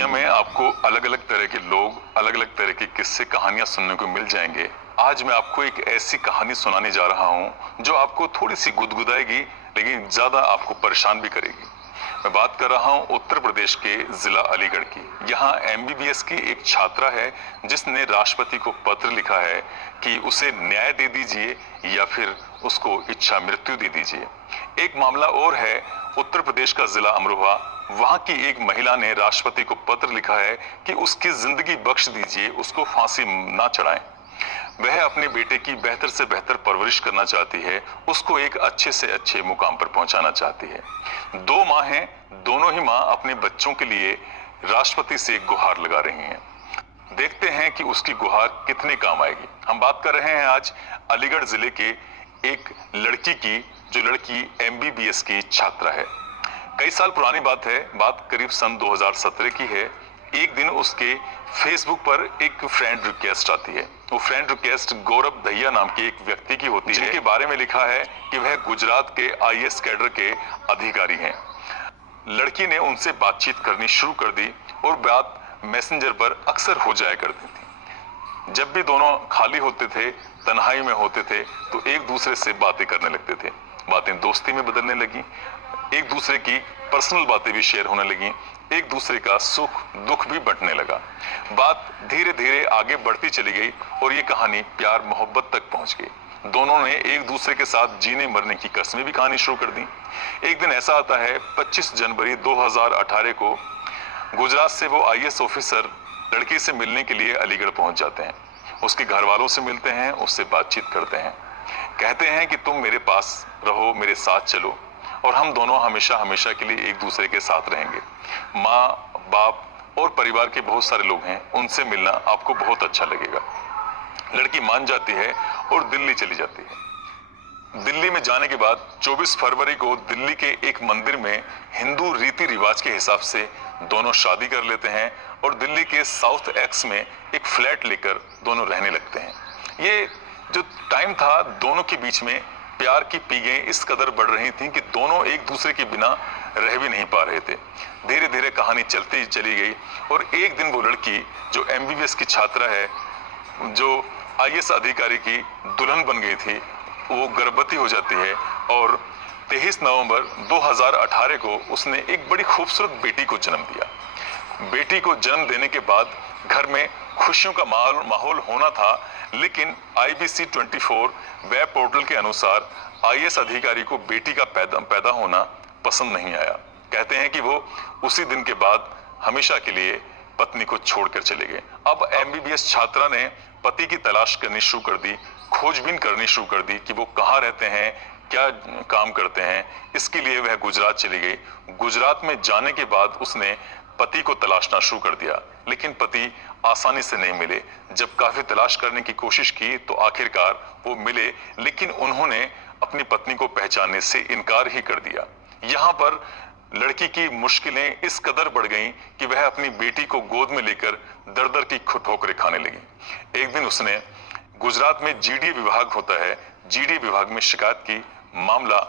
दुनिया में आपको अलग अलग तरह के लोग, अलग अलग तरह के किस्से कहानियां सुनने को मिल जाएंगे। आज मैं आपको एक ऐसी कहानी सुनाने जा रहा हूं जो आपको थोड़ी सी गुदगुदाएगी, लेकिन ज्यादा आपको परेशान भी करेगी। मैं बात कर रहा हूं उत्तर प्रदेश के जिला अलीगढ़ की। यहाँ एमबीबीएस की एक छात्रा है जिसने राष्ट्रपति को पत्र लिखा है कि उसे न्याय दे दीजिए या फिर उसको इच्छा मृत्यु दे दीजिए। एक मामला और है उत्तर प्रदेश का जिला अमरोहा। वहां की एक महिला ने राष्ट्रपति को पत्र लिखा है कि उसकी जिंदगी बख्श दीजिए, उसको फांसी ना चढ़ाएं। वह अपने बेटे की बेहतर से बेहतर परवरिश करना चाहती है, उसको एक अच्छे से अच्छे मुकाम पर पहुंचाना चाहती है। 2 माँ हैं, दोनों ही माँ अपने बच्चों के लिए राष्ट्रपति से गुहार लगा रही हैं। देखते हैं कि उसकी गुहार कितने काम आएगी। हम बात कर रहे हैं आज अलीगढ़ जिले के एक लड़की की, जो लड़की एमबीबीएस की छात्रा है। कई साल पुरानी बात है, बात करीब सन 2017 की है। एक दिन उसके फेसबुक पर एक फ्रेंड रिक्वेस्ट आती है। वो फ्रेंड रिक्वेस्ट गौरव दहिया नाम के एक व्यक्ति की होती है, जिनके बारे में लिखा है कि वह गुजरात के आईएएस कैडर के अधिकारी हैं। लड़की ने उनसे बातचीत करनी शुरू कर दी और बात मैसेंजर पर अक्सर हो जाया करती थी। जब भी दोनों खाली होते थे, तन्हाई में होते थे, तो एक दूसरे से बातें करने लगते थे। बातें दोस्ती में बदलने लगी, एक दूसरे की पर्सनल बातें भी शेयर होने लगी, एक दूसरे का सुख दुख भी बंटने लगा। बात धीरे धीरे आगे बढ़ती चली गई और ये कहानी प्यार मोहब्बत तक पहुंच गई। दोनों ने एक दूसरे के साथ जीने मरने की कस्में भी खानी शुरू कर दी। एक दिन ऐसा आता है 25 जनवरी 2018 को, गुजरात से वो आईएएस ऑफिसर लड़की से मिलने के लिए अलीगढ़ पहुंच जाते हैं। उसके घर वालों से मिलते हैं, उससे बातचीत करते हैं, कहते हैं कि तुम मेरे पास रहो, मेरे साथ चलो और हम दोनों हमेशा हमेशा के लिए एक दूसरे के साथ रहेंगे। माँ बाप और परिवार के बहुत सारे लोग हैं, उनसे मिलना आपको बहुत अच्छा लगेगा। लड़की मान जाती है और दिल्ली चली जाती है। दिल्ली में जाने के बाद 24 फरवरी को दिल्ली के एक मंदिर में हिंदू रीति रिवाज के हिसाब से दोनों शादी कर लेते हैं और दिल्ली के साउथ एक्स में एक फ्लैट लेकर दोनों रहने लगते हैं। ये जो टाइम था, दोनों के बीच में प्यार की पीगें इस कदर बढ़ रही थीं कि दोनों एक दूसरे के बिना रह भी नहीं पा रहे थे। धीरे धीरे कहानी चलती चली गई और एक दिन वो लड़की जो एमबीबीएस की छात्रा है, जो आईएएस अधिकारी की दुल्हन बन गई थी, वो गर्भवती हो जाती है और 23 नवंबर 2018 को उसने एक बड़ी खूबसूरत बेटी को जन्म दिया। बेटी को जन्म देने के बाद घर में खुशियों का माहौल होना था, लेकिन IBC 24 वेब पोर्टल के अनुसार आईएएस अधिकारी को बेटी का पैदा होना पसंद नहीं आया। कहते हैं कि वो उसी दिन के बाद हमेशा के लिए पत्नी को छोड़कर चले गए। अब एमबीबीएस छात्रा ने पति की तलाश करनी शुरू कर दी, खोजबीन करनी शुरू कर दी कि वो कहाँ रहते हैं, क्या काम करते हैं। इसके लिए वह गुजरात चली गई। गुजरात में जाने के बाद उसने पति को तलाशना शुरू कर दिया, लेकिन पति आसानी से नहीं मिले। जब काफी तलाश करने की कोशिश की तो आखिरकार वो मिले, लेकिन उन्होंने अपनी पत्नी को पहचानने से इनकार ही कर दिया। यहाँ पर लड़की की मुश्किलें इस कदर बढ़ गईं कि वह अपनी बेटी को गोद में लेकर दर दर की ठोकरें खाने लगी। एक दिन उसने गुजरात में जीडीए विभाग होता है, जीडीए विभाग में शिकायत की। मामला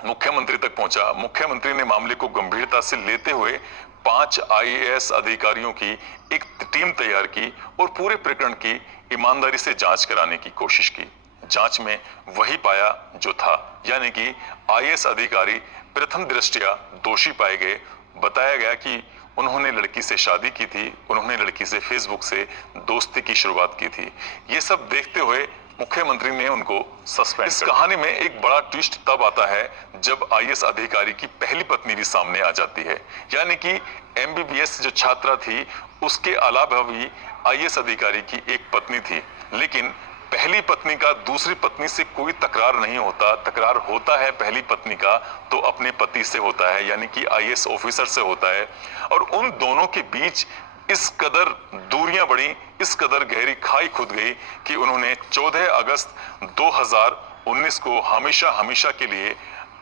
मुख्यमंत्री तक पहुंचा। मुख्यमंत्री ने मामले को गंभीरता से लेते हुए 5 आईएएस अधिकारियों की एक टीम तैयार की और पूरे प्रकरण की ईमानदारी से जांच कराने की कोशिश की। जांच में वही पाया जो था, यानी कि आईएएस अधिकारी प्रथम दृष्टया दोषी पाए गए। बताया गया कि उन्होंने लड़की से शादी की थी, उन्होंने लड़की से फेसबुक से दोस्ती की शुरुआत की थी। ये सब देखते हुए मुख्यमंत्री ने उनको सस्पेंड। इस कहानी में एक बड़ा ट्विस्ट तब आता है जब आईएएस अधिकारी की पहली पत्नी भी सामने आ जाती है, यानी कि एमबीबीएस जो छात्रा थी उसके अलावा भी आईएएस अधिकारी की एक पत्नी थी। लेकिन पहली पत्नी का दूसरी पत्नी से कोई तकरार नहीं होता। तकरार होता है पहली पत्नी का तो अपने पति से होता है, यानी कि आईएएस ऑफिसर से होता है। और उन दोनों के बीच इस कदर दूरियां बढ़ी, इस कदर गहरी खाई खुद गई कि उन्होंने 14 अगस्त 2019 को हमेशा हमेशा के लिए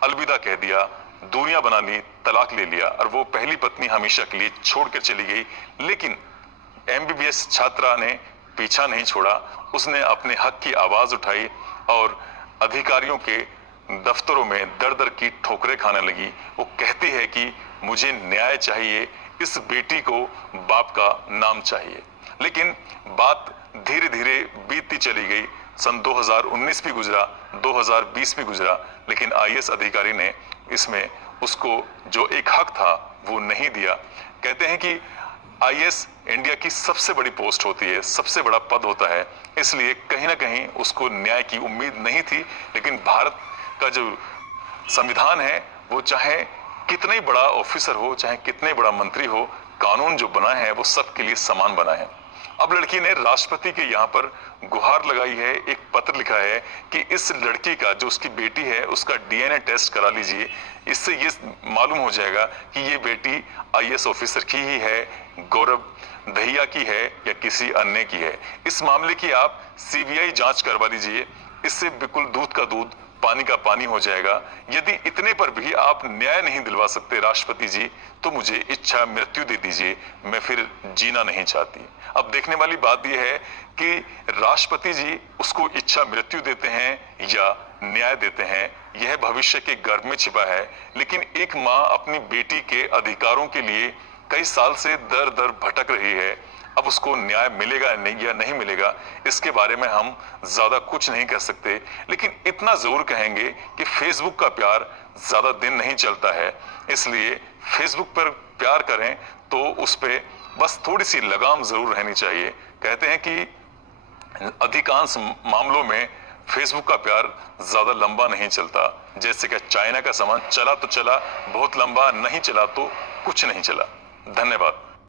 अलविदा कह दिया, दूरियां बना ली, तलाक ले लिया और वो पहली पत्नी हमेशा के लिए छोड़कर चली गई। लेकिन एमबीबीएस छात्रा ने पीछा नहीं छोड़ा। उसने अपने हक की आवाज उठाई और अधिकारियों के दफ्तरों में दर दर की ठोकरें खाने लगी। वो कहती है कि मुझे न्याय चाहिए, इस बेटी को बाप का नाम चाहिए। लेकिन बात धीरे धीरे बीतती चली गई। सन 2019 भी गुजरा, 2020 भी गुजरा, लेकिन आईएएस अधिकारी ने इसमें उसको जो एक हक था वो नहीं दिया। कहते हैं कि आईएएस इंडिया की सबसे बड़ी पोस्ट होती है, सबसे बड़ा पद होता है, इसलिए कहीं ना कहीं उसको न्याय की उम्मीद नहीं थी। लेकिन भारत का जो संविधान है वो चाहे कितना ही बड़ा ऑफिसर हो, चाहे कितने बड़ा मंत्री हो, कानून जो बना है वो सबके लिए समान बना है। अब लड़की ने राष्ट्रपति के यहाँ पर गुहार लगाई है, एक पत्र लिखा है कि इस लड़की का, जो उसकी बेटी है, उसका डीएनए टेस्ट करा लीजिए। इससे ये मालूम हो जाएगा कि ये बेटी आईएएस ऑफिसर की ही है, गौरव दहिया की है या किसी अन्य की है। इस मामले की आप सीबीआई जांच करवा लीजिए। इससे बिल्कुल दूध का दूध, पानी का पानी हो जाएगा। यदि इतने पर भी आप न्याय नहीं दिलवा सकते राष्ट्रपति जी, तो मुझे इच्छा मृत्यु दे दीजिए, मैं फिर जीना नहीं चाहती। अब देखने वाली बात यह है कि राष्ट्रपति जी उसको इच्छा मृत्यु देते हैं या न्याय देते हैं, यह भविष्य के गर्भ में छिपा है। लेकिन एक माँ अपनी बेटी के अधिकारों के लिए कई साल से दर दर भटक रही है। अब उसको न्याय मिलेगा नहीं या नहीं मिलेगा, इसके बारे में हम ज्यादा कुछ नहीं कह सकते। लेकिन इतना जरूर कहेंगे कि फेसबुक का प्यार ज्यादा दिन नहीं चलता है, इसलिए फेसबुक पर प्यार करें तो उस पे बस थोड़ी सी लगाम जरूर रहनी चाहिए। कहते हैं कि अधिकांश मामलों में फेसबुक का प्यार ज्यादा लंबा नहीं चलता। जैसे कि चाइना का सामान चला तो चला बहुत लंबा, नहीं चला तो कुछ नहीं चला। धन्यवाद।